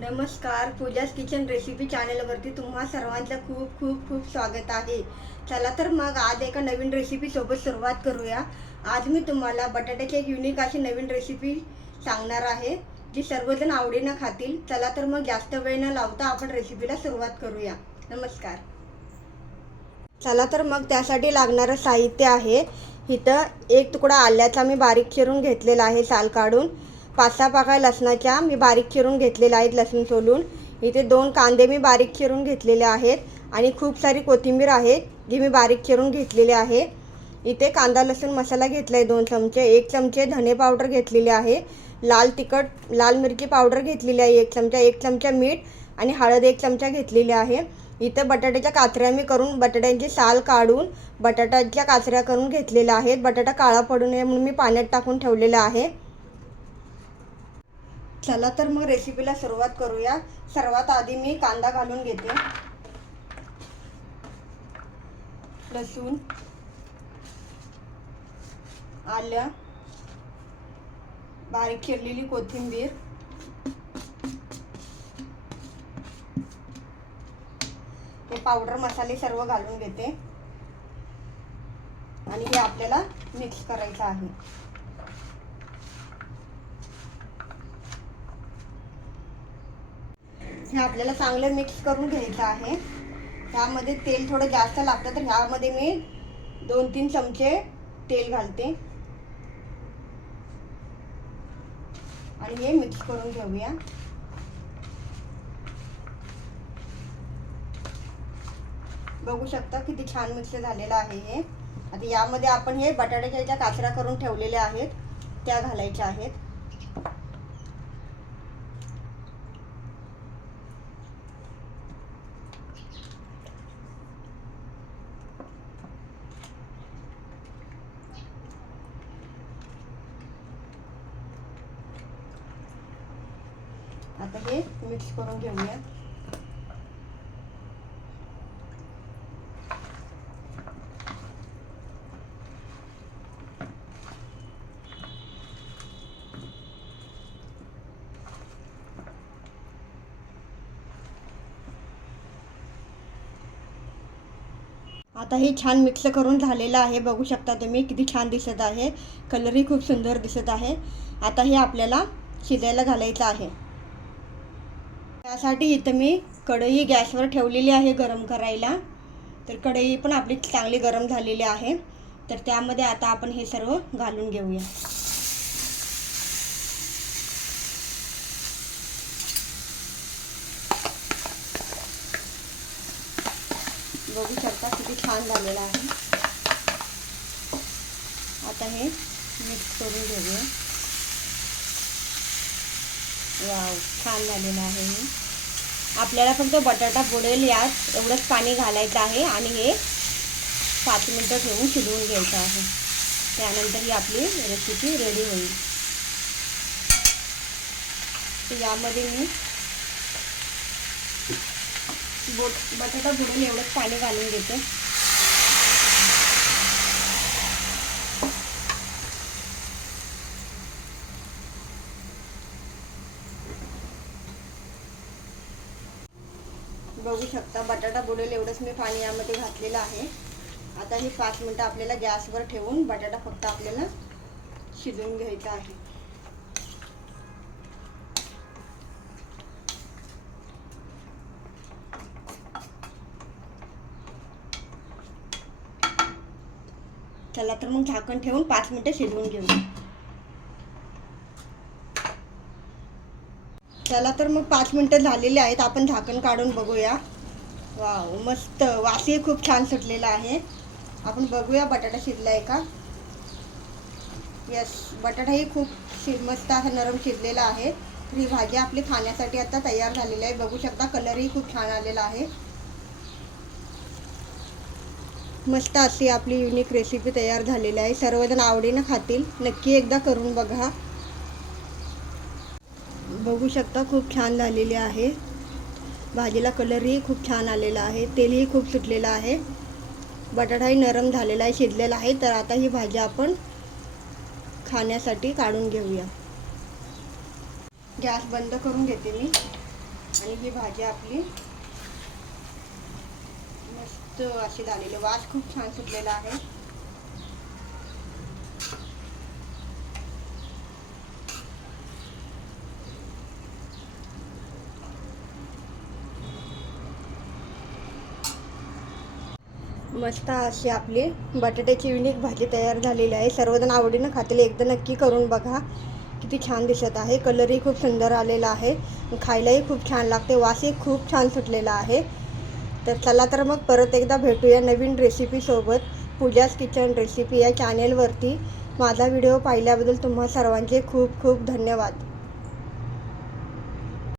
नमस्कार पूजाच kitchen recipe चॅनलवरती तुम्हा सर्वांचं खूप खूप खूप स्वागत आहे. चला तर मग आज एका नवीन रेसिपीसोबत सुरुवात करूया. आज मी तुम्हाला बटाट्याची एक युनिक अशी नवीन रेसिपी सांगणार आहे जी सर्वजण आवडीनं खातील. चला तर मग जास्त वेळ न लावता आपण रेसिपीला सुरुवात करूया. नमस्कार. चला तर मग त्यासाठी लागणारं साहित्य आहे. इथं एक तुकडा आल्याचा मी बारीक चिरून घेतलेला आहे साल काढून. पाच सहा पाकळ्या लसणाच्या मी बारीक चिरून घेतलेल्या आहेत लसूण सोलून. इथे दोन कांदे मी बारीक चिरून घेतलेले आहेत आणि खूप सारी कोथिंबीर आहे जी मी बारीक चिरून घेतलेली आहे. इथे कांदा लसूण मसाला घेतला आहे दोन चमचे. एक चमचे धने पावडर घेतलेले आहे. लाल तिखट लाल मिरची पावडर घेतलेली आहे एक चमचा. एक चमचा मीठ आणि हळद एक चमचा घेतलेली आहे. इथं बटाट्याच्या काचऱ्या मी करून बटाट्यांची साल काढून बटाट्याच्या काचऱ्या करून घेतलेल्या आहेत. बटाटा काळा पडू नये म्हणून मी पाण्यात टाकून ठेवलेला आहे. चला तर मग रेसिपीला सुरुवात करूया. सर्वात आधी मी कांदा घालून घेते. लसूण आलं बारीक चिरलेली कोथिंबीर हे पावडर मसाले सर्व घालून घेते. आणि हे आपल्याला मिक्स करायचं आहे. हे आपल्याला चांगलं मिक्स करून घ्यायचं आहे. ह्यामध्ये तेल थोडं जास्त लागतं तर ह्यामध्ये मी दोन तीन चमचे तेल घालते. आणि हे मिक्स करून घेऊया. बघू शकता किती छान मिक्स झालेलं आहे हे. आता यामध्ये आपण हे बटाट्याच्या ज्या काचऱ्या करून ठेवलेल्या आहेत. त्या घालायच्या आहेत. आता हे मिक्स करून आता हे छान मिक्स करून झालेलं आहे. बघू शकता तुम्ही किती छान दिसत आहे. कलरही खूप सुंदर दिसत आहे. आता हे आपल्याला शिजायला घालायचं आहे. त्यासाठी इथं मी कढई गॅसवर ठेवलेली आहे गरम करायला. तर कढई पण आपली चांगली गरम झालेली आहे. तर त्यामध्ये आता आपण हे सर्व घालून घेऊया. बघू शकता किती छान झालेलं आहे. आता हे मिक्स करून घेऊया. वाव छान झालेलं आहे. आपल्याला फक्त बटाटा बुडेल यात एवढंच पाणी घालायचं आहे आणि हे पाच मिनटं ठेवून शिजवून घ्यायचं आहे. त्यानंतर ही आपली रेसिपी रेडी होईल. यामध्ये मी बोट बटाटा बुडेल एवढंच पाणी घालून देते बघू शकता. बटाटा बुडेल एवढंच मी पाणी यामध्ये घातलेलं आहे. आता हे पाच मिनटं आपल्याला गॅसवर ठेवून बटाटा फक्त आपल्याला शिजवून घ्यायचा आहे. चला तर मग झाकण ठेवून पाच मिनटं शिजवून घेऊ. चला तर मग पाच मिनटं झालेले आहेत. आपण झाकण काढून बघूया. वा मस्त. वासही खूप छान सुटलेला आहे. आपण बघूया बटाटा शिजला आहे का? यस बटाटाही खूप शि मस्त असा नरम शिजलेला आहे. तर ही भाजी आपली खाण्यासाठी आता तयार झालेली आहे. बघू शकता कलरही खूप छान आलेला आहे. मस्त अशी आपली युनिक रेसिपी तयार झालेली आहे. सर्वजण आवडीनं खातील. नक्की एकदा करून बघा. बघू शकता खूप छान झालेली आहे. भाजीला कलरही खूप छान आलेला आहे तेलही खूप सुटलेलं आहे. बटाटाही नरम झालेला आहे शिजलेला आहे तर आता ही भाजी आपण खाण्यासाठी काढून घेऊया. गॅस बंद करून घेते मी. आणि ही भाजी आपली मस्त अशी झालेली वास खूप छान सुटलेला आहे. मस्त अशी आपली बटाट्याची युनिक भाजी तयार झालेली आहे. सर्वजण आवडीनं खातील. एकदा नक्की करून बघा. किती छान दिसत आहे. कलरही खूप सुंदर आलेला आहे. खायलाही खूप छान लागते. वासही खूप छान सुटलेला आहे. तर चला तर मग परत एकदा भेटूया नवीन रेसिपीसोबत पूजाच किचन रेसिपी या चॅनेलवरती माझा व्हिडिओ पाहिल्याबद्दल तुम्हा सर्वांचे खूप खूप धन्यवाद.